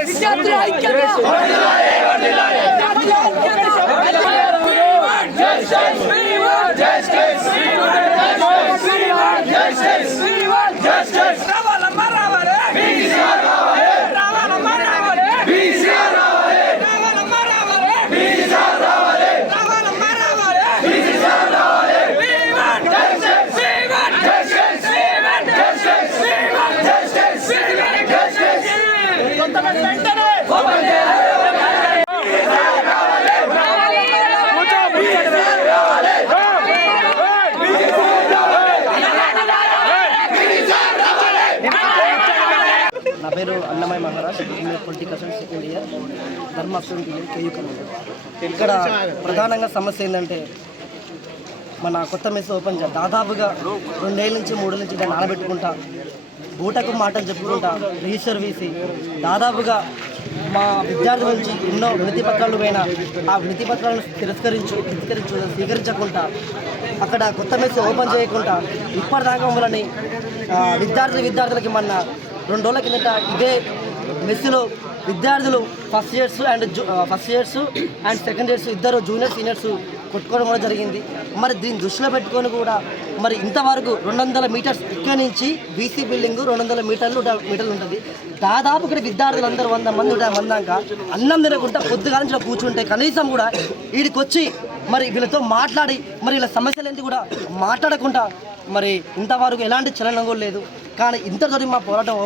విద్యార్థుల ఐక్యత విద్యార్థుల నా పేరు Annamayya Maharaj. Political science second year ధర్మ స్టూడెంట్ కేయూ ఇక్కడ ప్రధానంగా సమస్య ఏంటంటే మన కొత్త మెస్ ఓపెన్ చేయాలి దాదాపుగా రెండేళ్ళ నుంచి మూడేళ్ళ నుంచి దాన్ని నానబెట్టుకుంటా బూటకు మాటలు చెప్పుకుంటా రిజిస్టర్ వేసి దాదాపుగా మా విద్యార్థుల నుంచి ఎన్నో వినతి పత్రాలు పోయినా ఆ వినతి పత్రాలను తిరస్కరించు తిరస్కరించు స్వీకరించకుండా అక్కడ కొత్త మెస్ ఓపెన్ చేయకుండా ఇప్పటిదాకా మమ్మల్ని విద్యార్థులు విద్యార్థులకి మొన్న రెండు రోజుల కిందట ఇదే మెస్సులో విద్యార్థులు first years and first years and second years ఇద్దరు జూనియర్ సీనియర్స్ కొట్టుకోవడం కూడా జరిగింది. మరి దీన్ని దృష్టిలో పెట్టుకొని కూడా మరి ఇంతవరకు రెండు వందల మీటర్స్ ఇక్కడ నుంచి బీసీ బిల్డింగ్ రెండు వందల మీటర్లు మీటర్లు ఉంటుంది. దాదాపు ఇక్కడ విద్యార్థులు అందరూ వంద మంది ఉంటారు వందాక అన్నం తినకుండా పొద్దుగా నుంచి కూర్చుంటే కనీసం కూడా వీడికొచ్చి మరి వీళ్ళతో మాట్లాడి మరి వీళ్ళ సమస్యలు ఏంటి కూడా మాట్లాడకుండా మరి ఇంతవరకు ఎలాంటి చలనం కూడా లేదు. కానీ ఇంతతో మా పోరాటం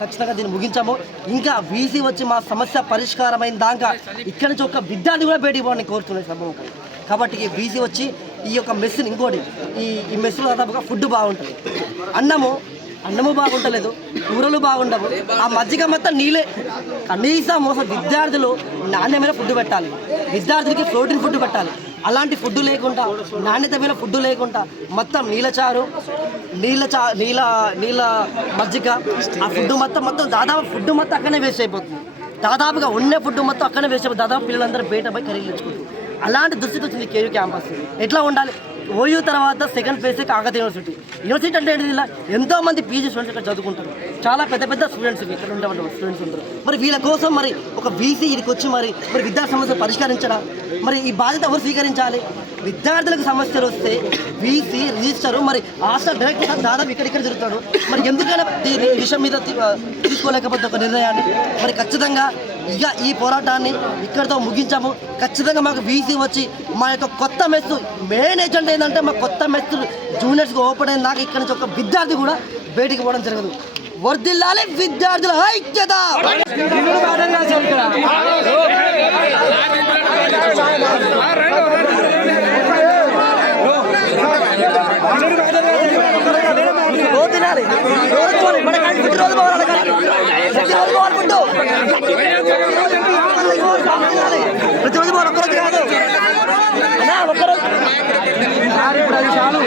ఖచ్చితంగా దీన్ని ముగించాము. ఇంకా బీసీ వచ్చి మా సమస్య పరిష్కారమైన దాకా ఇక్కడి నుంచి ఒక విద్యార్థి కూడా బయటికి పోవాలని కోరుతున్నాయి సభ కాబట్టి బీజీ బీసీ వచ్చి ఈ యొక్క మెస్సుని ఇంకోటి ఈ ఈ మెస్సులో దాదాపుగా ఫుడ్ బాగుంటుంది. అన్నము అన్నము బాగుంటలేదు కూరలు బాగుండవు. ఆ మజ్జిగ మొత్తం నీళ్ళే. కనీసం ఒక విద్యార్థులు నాణ్యమైన ఫుడ్ పెట్టాలి. విద్యార్థులకి ప్రోటీన్ ఫుడ్ పెట్టాలి. అలాంటి ఫుడ్ లేకుండా నాణ్యతమైన ఫుడ్ లేకుండా మొత్తం నీళ్ళ చారు నీళ్ళ చా నీళ్ళ నీళ్ళ మజ్జిగ ఆ ఫుడ్ మొత్తం మొత్తం దాదాపు ఫుడ్ మొత్తం అక్కడనే వేస్ట్ అయిపోతుంది. దాదాపుగా ఉన్న ఫుడ్ మొత్తం అక్కడనే వేస్ట్ అయిపోతుంది. దాదాపు పిల్లలందరూ బయట పోయి ఖరీదు తెచ్చుకుంటారు. అలాంటి దుస్థితి వచ్చింది కేయూ క్యాంపస్ ఎట్లా ఉండాలి? ఓయూ తర్వాత second phase Kakatiya university university అంటే ఏంటిది ఇలా? ఎంతో మంది పీజీ స్టూడెంట్స్ ఇక్కడ చదువుకుంటారు. చాలా పెద్ద పెద్ద స్టూడెంట్స్ ఇక్కడ ఉండే స్టూడెంట్స్ ఉంటారు. మరి వీళ్ళ కోసం మరి ఒక బీసీ ఇదికి వచ్చి మరి మరి విద్యార్థి సమస్యలు పరిష్కరించడం మరి ఈ బాధ్యత ఎవరు స్వీకరించాలి? విద్యార్థులకు సమస్యలు వస్తే బీసీ రిజిస్టర్ మరి హాస్టల్ డైరెక్టర్ దాదాపు ఇక్కడ ఇక్కడ మరి ఎందుకైనా ఈ విషయం మీద తీసుకోలేకపోతే ఒక నిర్ణయాన్ని. మరి ఖచ్చితంగా ఇక ఈ పోరాటాన్ని ఇక్కడితో ముగించాము. ఖచ్చితంగా మాకు బీసీ వచ్చి మా యొక్క కొత్త మెస్ మెయిన్ ఏజెంట్ ఏంటంటే మా కొత్త మెస్ జూనియర్స్కి ఓపెన్ అయిన నాకు ఇక్కడ నుంచి ఒక విద్యార్థి కూడా బయటికి పోవడం జరగదు. వర్దిల్లాలి విద్యార్థుల ఐక్యత! రోజు తినాలి. రోజు పోవాలి. మన కానీ రోజు పోవాలి চালু